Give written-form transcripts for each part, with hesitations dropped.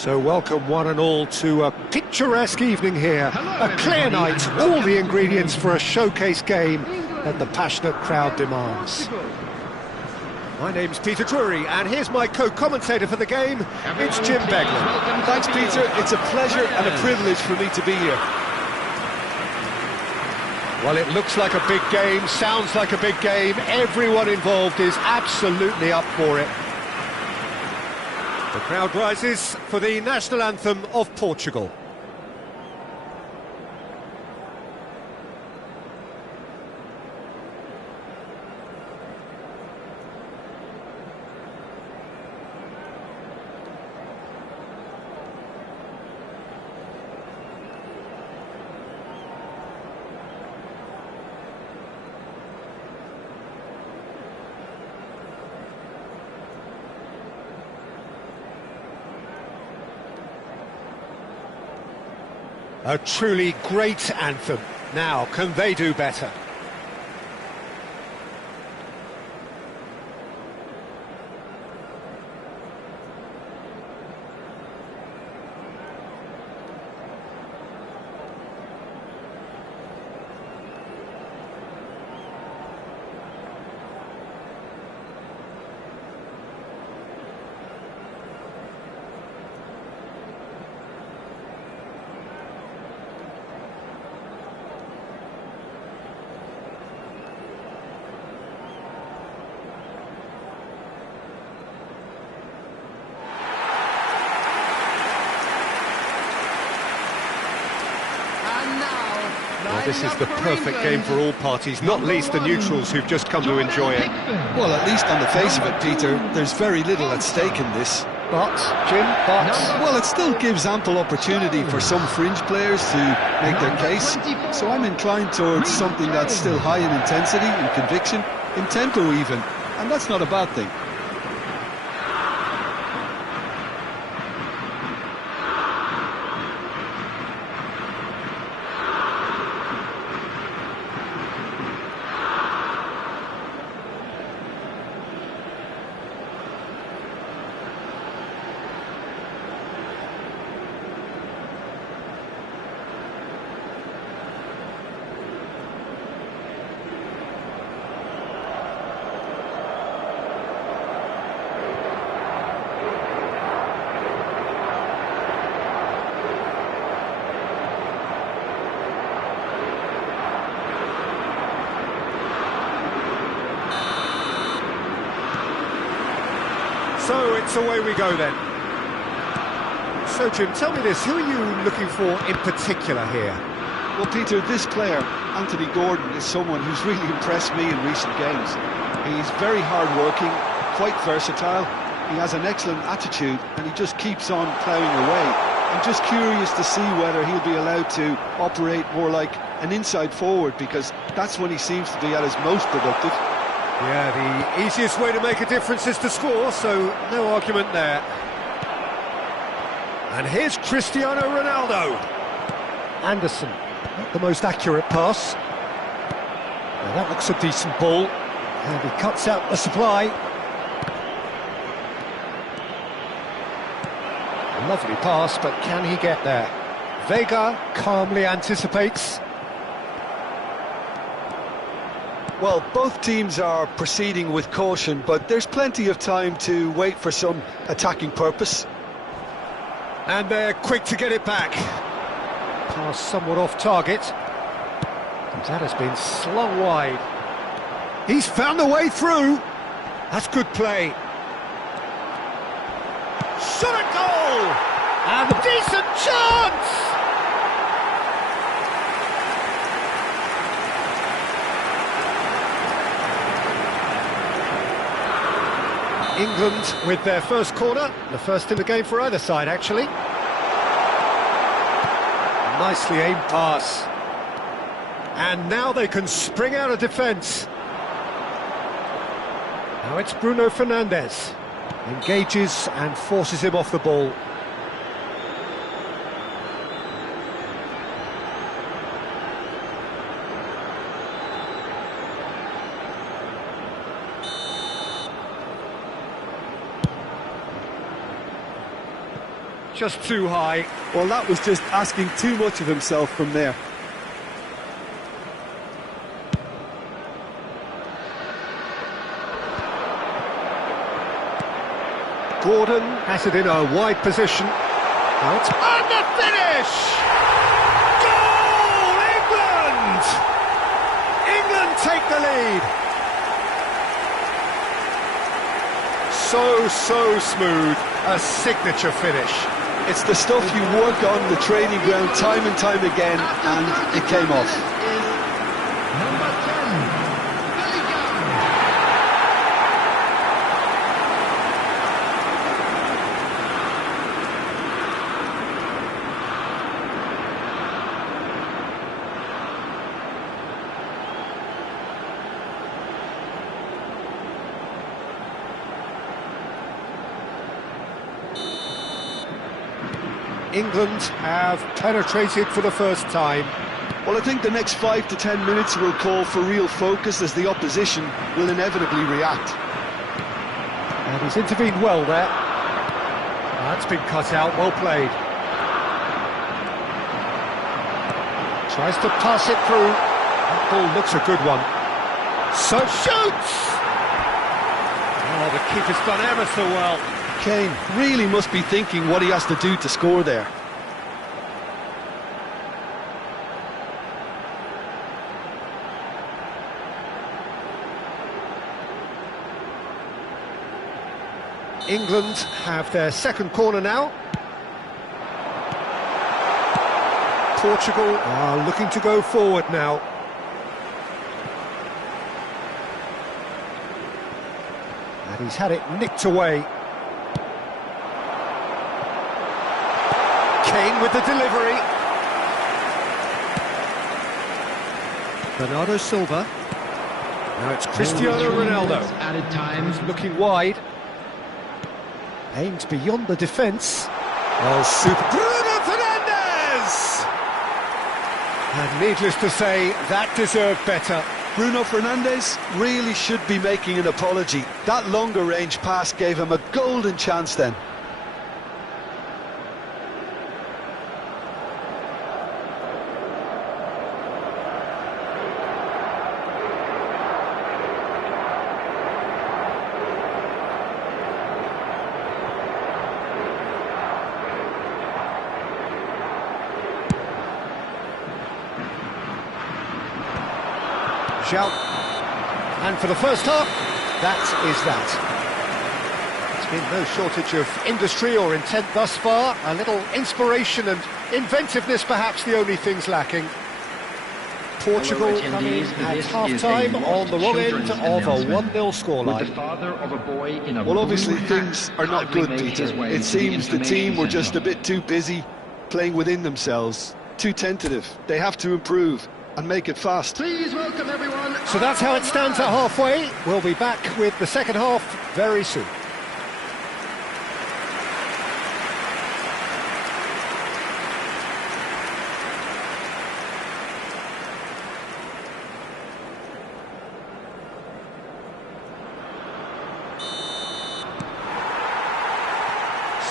So welcome one and all to a picturesque evening here. A clear night, all the ingredients for a showcase game that the passionate crowd demands. My name's Peter Drury, and here's my co-commentator for the game, it's Jim Beglin. Thanks, Peter. It's a pleasure and a privilege for me to be here. Well, it looks like a big game, sounds like a big game. Everyone involved is absolutely up for it. The crowd rises for the national anthem of Portugal. A truly great anthem. Now, can they do better? Well, this is the perfect game for all parties, not least the neutrals who've just come to enjoy it. Well, at least on the face of it, Peter, there's very little at stake in this. But, Jim, but... Well, it still gives ample opportunity for some fringe players to make their case. So I'm inclined towards something that's still high in intensity, in conviction, in tempo even. And that's not a bad thing. So it's away we go then. So Jim, tell me this, who are you looking for in particular here? Well, Peter, this player, Anthony Gordon, is someone who's really impressed me in recent games. He's very hard-working, quite versatile, he has an excellent attitude, and he just keeps on ploughing away. I'm just curious to see whether he'll be allowed to operate more like an inside forward, because that's when he seems to be at his most productive. Yeah, the easiest way to make a difference is to score, so no argument there. And here's Cristiano Ronaldo. Anderson, not the most accurate pass. Now that looks a decent ball, and he cuts out the supply. A lovely pass, but can he get there? Vega calmly anticipates. Well, both teams are proceeding with caution, but there's plenty of time to wait for some attacking purpose. And they're quick to get it back. Pass somewhat off target. That has been slung wide. He's found a way through. That's good play. Shot at goal! And a decent chance! England with their first corner, the first in the game for either side, actually. Nicely aimed pass. And now they can spring out of defence. Now it's Bruno Fernandes. Engages and forces him off the ball. just too high. Well, that was just asking too much of himself from there. Gordon has it in a wide position. Now it's on the finish! Goal! England! England take the lead. So smooth. A signature finish. It's the stuff you work on the training ground time and time again, and it came off. Number 10. England have penetrated for the first time. Well, I think the next 5 to 10 minutes will call for real focus as the opposition will inevitably react. And he's intervened well there. That's been cut out, well played. Tries to pass it through. That ball looks a good one. So shoots! Oh, the keeper's done ever so well. Kane really must be thinking what he has to do to score there. England have their second corner now. Portugal are looking to go forward now. And he's had it nicked away. Kane with the delivery. Bernardo Silva. Now it's Cristiano Ronaldo. Added time. He's looking wide. Aimed beyond the defence. Oh, super. Bruno Fernandes! And needless to say, that deserved better. Bruno Fernandes really should be making an apology. That longer range pass gave him a golden chance then. And for the first half, that is that. There's been no shortage of industry or intent thus far. A little inspiration and inventiveness, perhaps the only things lacking. Portugal coming at half-time on the wrong end of a 1-0 scoreline. Well, obviously things are not good, Peter. It seems the team were just a bit too busy playing within themselves, too tentative. They have to improve and make it fast. Please welcome everyone. So that's how it stands at halfway. We'll be back with the second half very soon.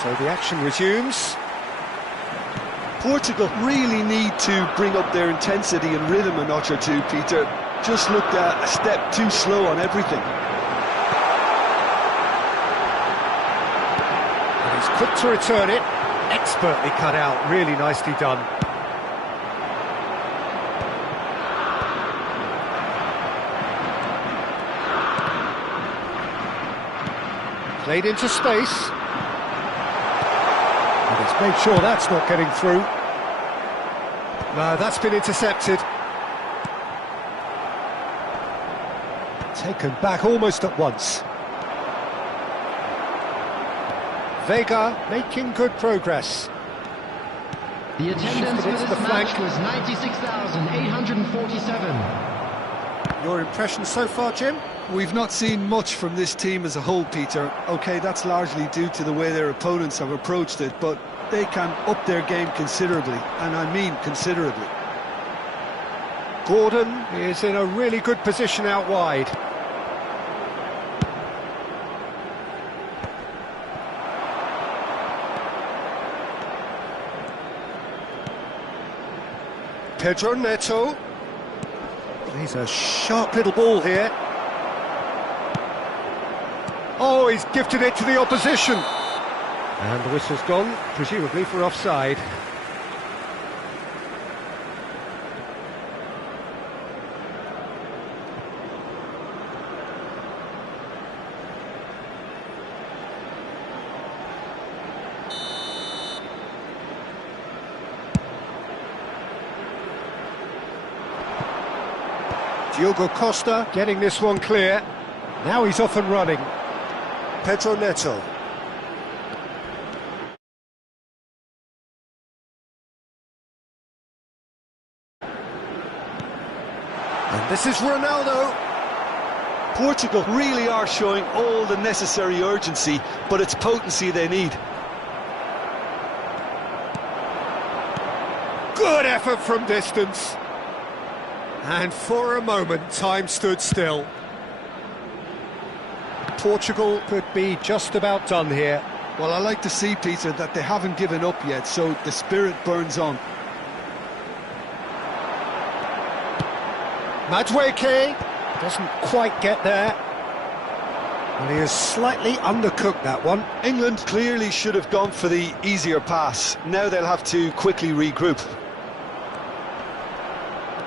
So the action resumes. Portugal really need to bring up their intensity and rhythm a notch or two, Peter. Just looked a step too slow on everything. And he's quick to return it. Expertly cut out, really nicely done. Played into space. And he's made sure that's not getting through. No, that's been intercepted. Taken back almost at once. Vega making good progress. The attendance for Shifted this it to the flank. match was 96,847. Your impression so far, Jim? We've not seen much from this team as a whole, Peter. OK, that's largely due to the way their opponents have approached it, but they can up their game considerably, and I mean considerably. Gordon is in a really good position out wide. Pedro Neto. He's a sharp little ball here. Oh, he's gifted it to the opposition. And the whistle's gone, presumably for offside. Diogo Costa getting this one clear. Now he's off and running. Pedro Neto. And this is Ronaldo. Portugal really are showing all the necessary urgency, but it's potency they need. Good effort from distance. And for a moment, time stood still. Portugal could be just about done here. Well, I like to see, Peter, that they haven't given up yet, so the spirit burns on. Madueke doesn't quite get there. Well, he has slightly undercooked that one. England clearly should have gone for the easier pass. Now they'll have to quickly regroup.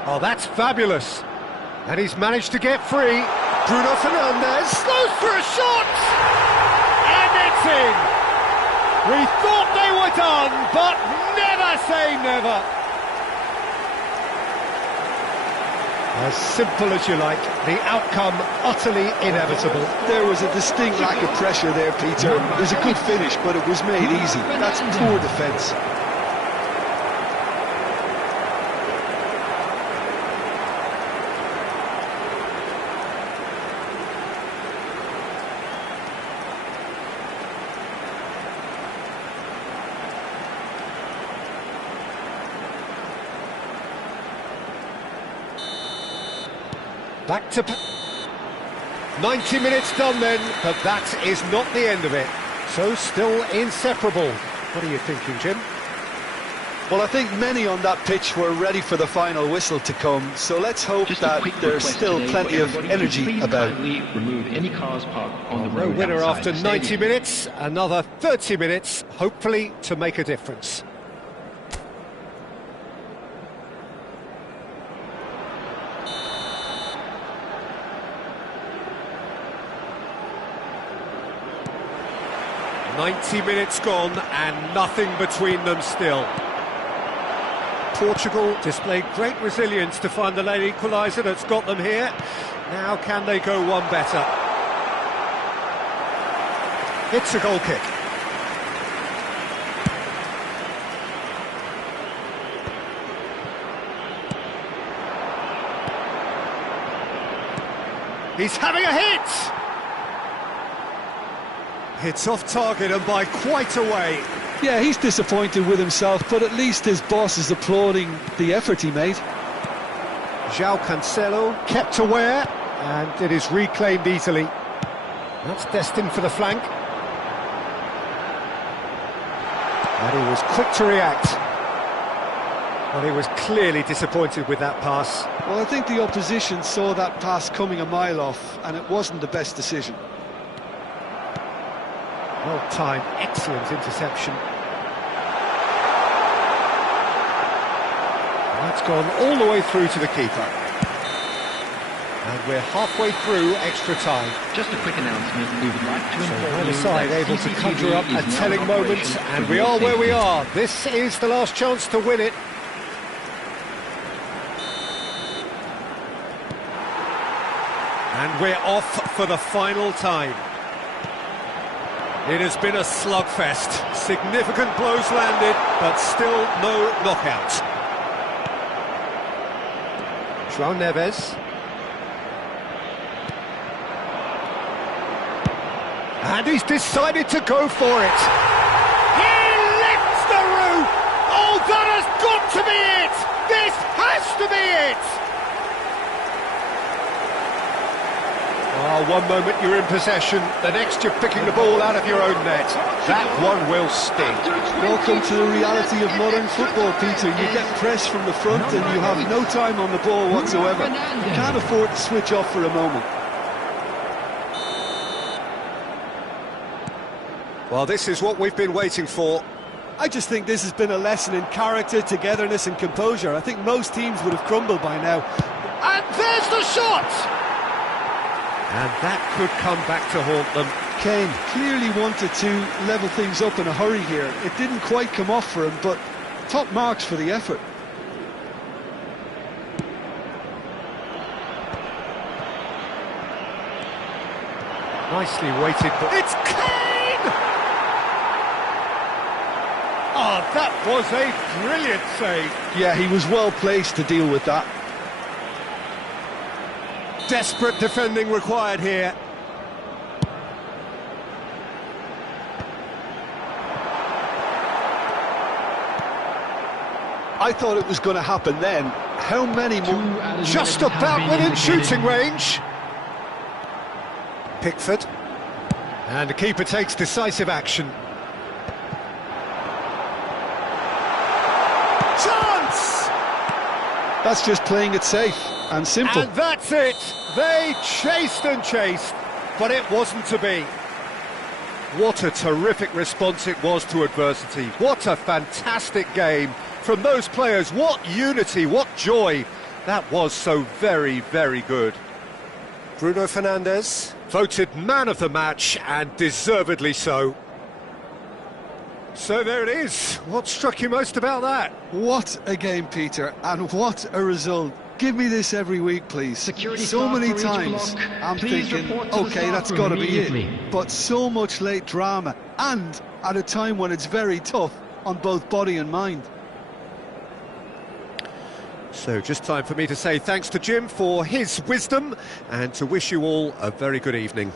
Oh, that's fabulous. And he's managed to get free. Bruno Fernandes slows for a shot! And it's in! We thought they were done, but never say never. As simple as you like, the outcome utterly inevitable. There was a distinct lack of pressure there, Peter. It was a good finish, but it was made easy. That's poor defence. Back to 90 minutes done then, but that is not the end of it. So still inseparable. What are you thinking, Jim? Well, I think many on that pitch were ready for the final whistle to come, so let's hope that there's still plenty of energy about. Remove any cars parked on the No road winner outside after the 90 stadium. minutes, another 30 minutes, hopefully to make a difference. "90 minutes gone and nothing between them still." Portugal displayed great resilience to find the late equaliser that's got them here. Now can they go one better? It's a goal kick. He's having a hit! It's off target and by quite a way. Yeah, he's disappointed with himself, but at least his boss is applauding the effort he made. João Cancelo kept aware, and it is reclaimed easily. That's destined for the flank. And he was quick to react. Well, he was clearly disappointed with that pass. Well, I think the opposition saw that pass coming a mile off, and it wasn't the best decision. Well timed, excellent interception. That's gone all the way through to the keeper. And we're halfway through extra time. Just a quick announcement, we would like to inform Either you side that able to CCTV conjure up is a now telling in moment, operation and for we your are where we safety. are. This is the last chance to win it. And we're off for the final time. It has been a slugfest. Significant blows landed, but still no knockout. João Neves. And he's decided to go for it. He lifts the roof! Oh, that has got to be it! This has to be it! Oh, Well, one moment you're in possession, the next you're picking the ball out of your own net. That one will sting. Welcome to the reality of modern football, Peter. You get pressed from the front and you have no time on the ball whatsoever. You can't afford to switch off for a moment. Well, this is what we've been waiting for. I just think this has been a lesson in character, togetherness and composure. I think most teams would have crumbled by now. And there's the shot! And that could come back to haunt them. Kane clearly wanted to level things up in a hurry here. It didn't quite come off for him, but top marks for the effort. Nicely weighted, but it's Kane! Oh, that was a brilliant save. Yeah, he was well placed to deal with that. Desperate defending required here. I thought it was going to happen then. How many more? Just about within shooting range. Pickford. And the keeper takes decisive action. Chance! That's just playing it safe and simple. And that's it. They chased and chased, but it wasn't to be. What a terrific response it was to adversity. What a fantastic game from those players. What unity, what joy. That was so very, very good. Bruno Fernandes, voted man of the match, and deservedly so. So there it is. What struck you most about that? What a game, Peter, and what a result. Give me this every week, please. So many times I'm thinking, okay, that's got to be it. But so much late drama, and at a time when it's very tough on both body and mind. So just time for me to say thanks to Jim for his wisdom and to wish you all a very good evening.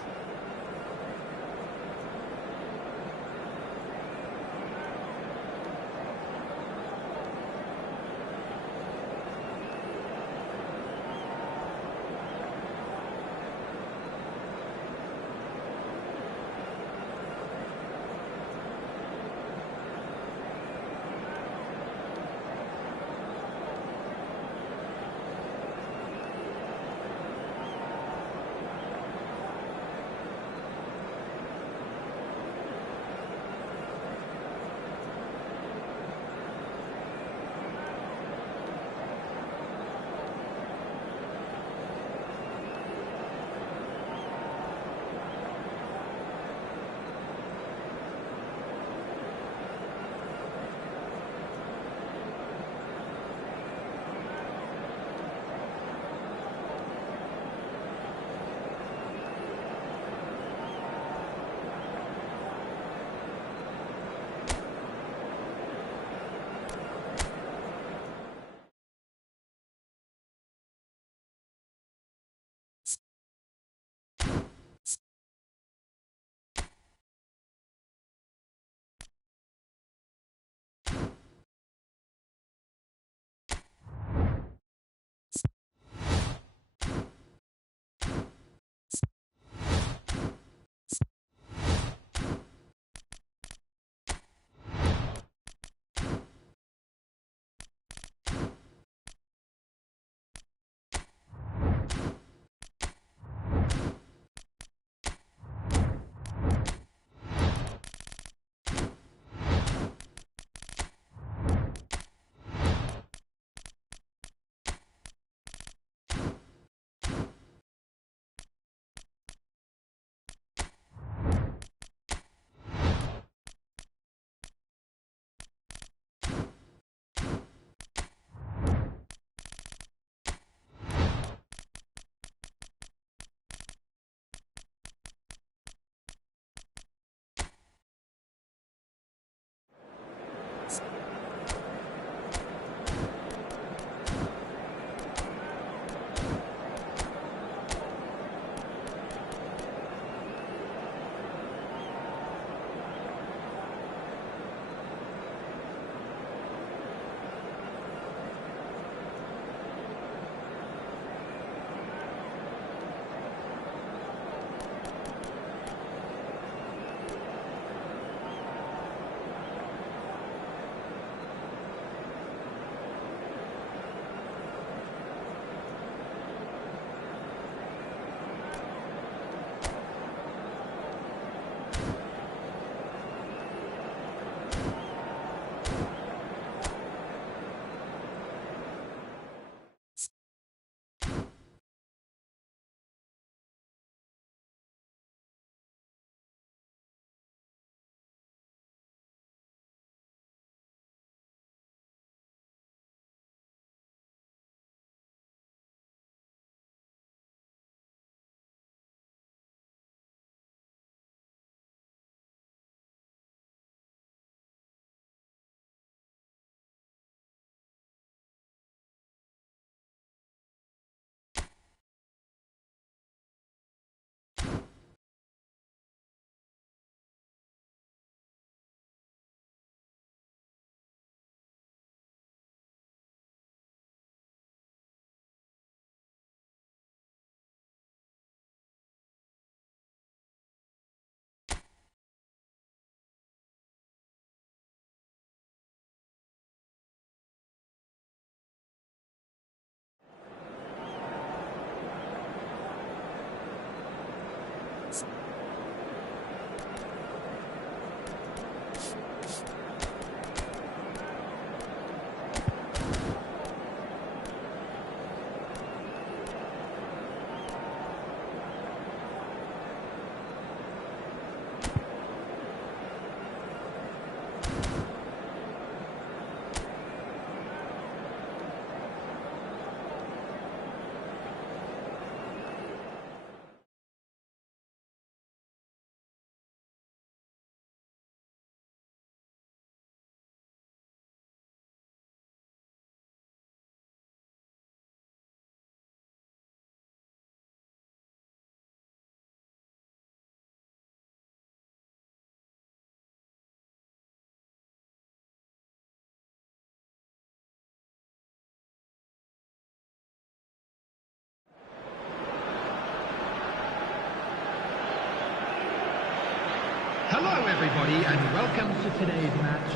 Hello everybody and welcome to today's match.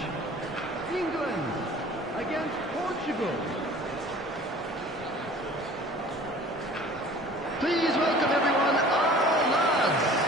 England against Portugal. Please welcome everyone, our lads.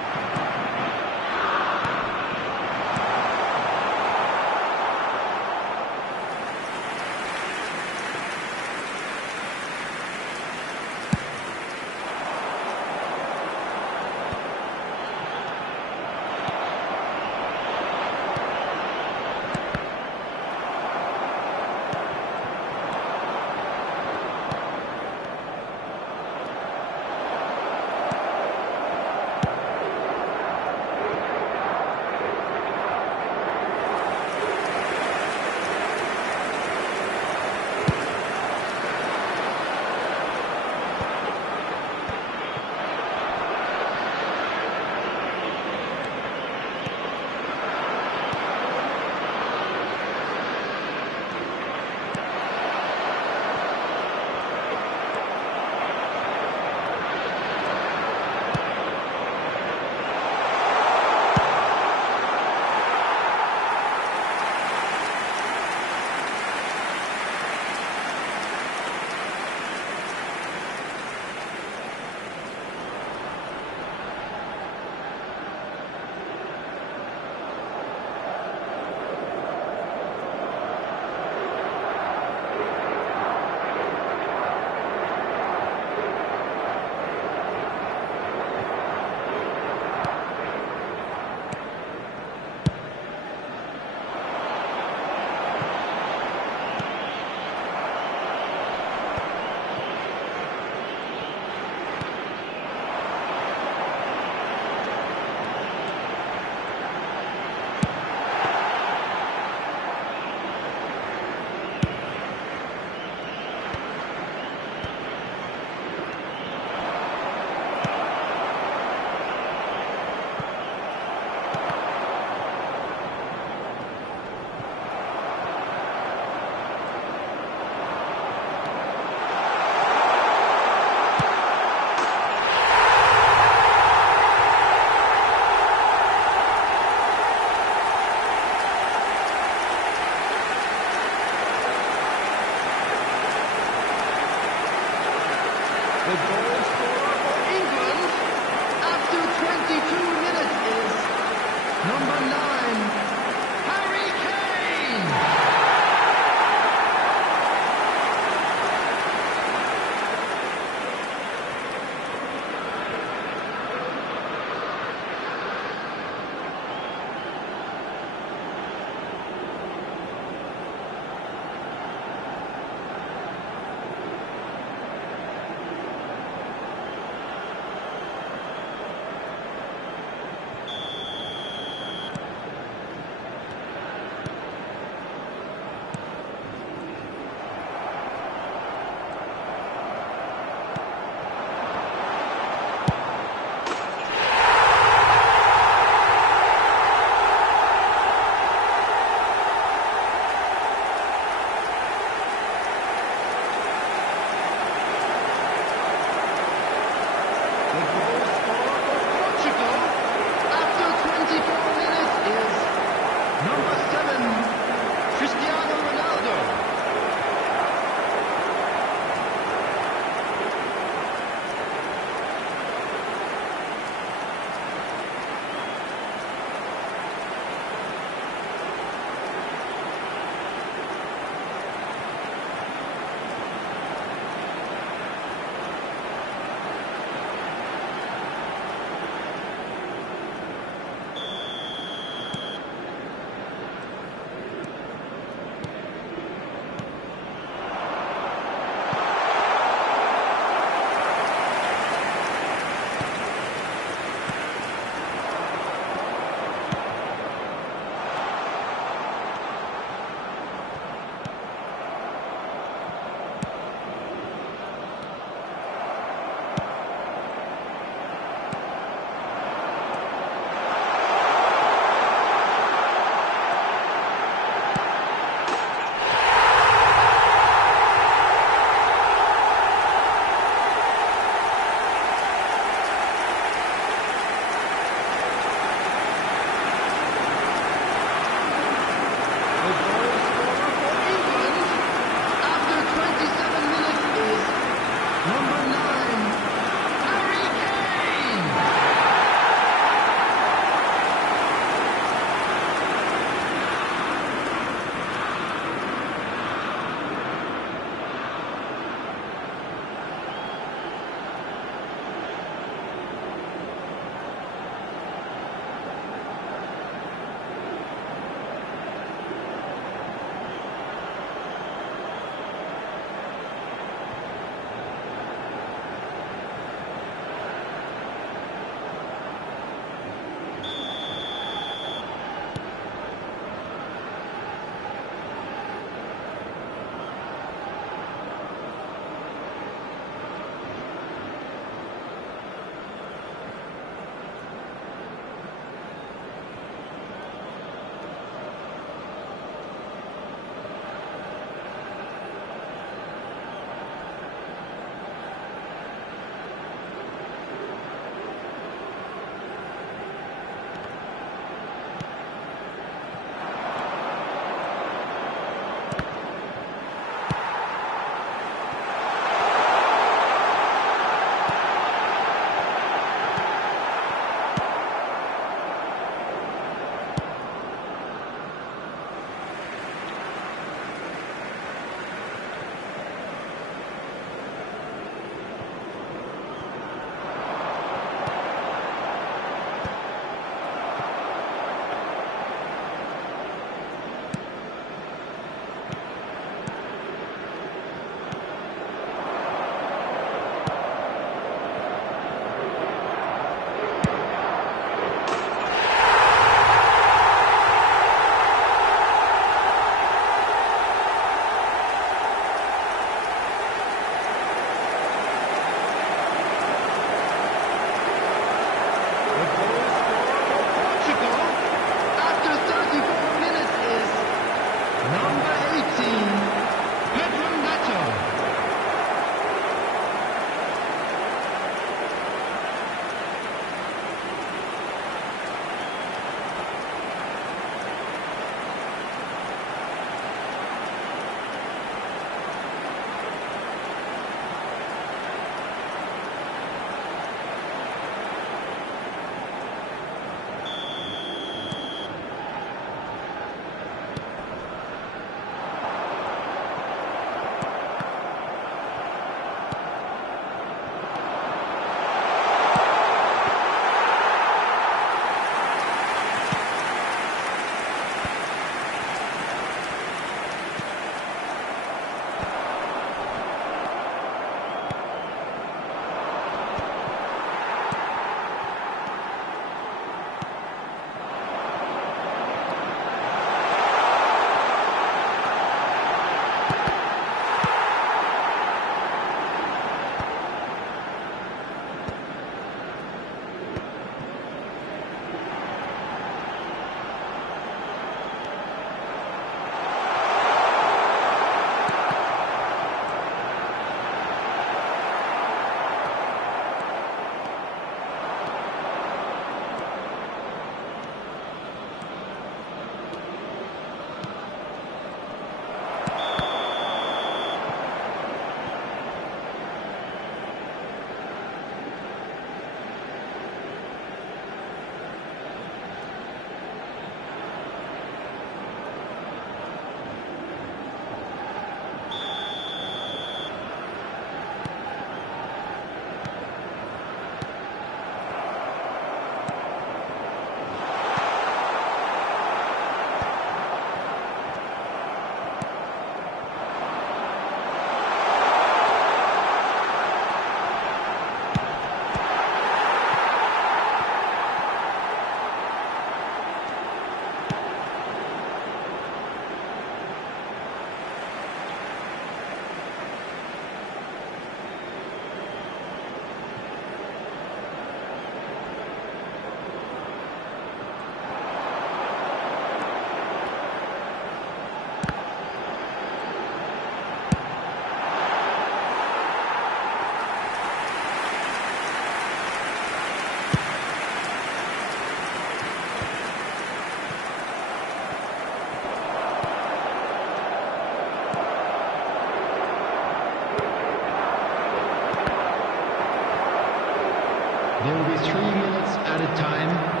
time.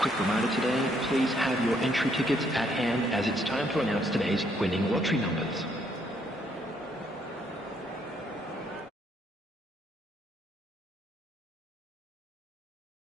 Quick reminder today, please have your entry tickets at hand as it's time to announce today's winning lottery numbers.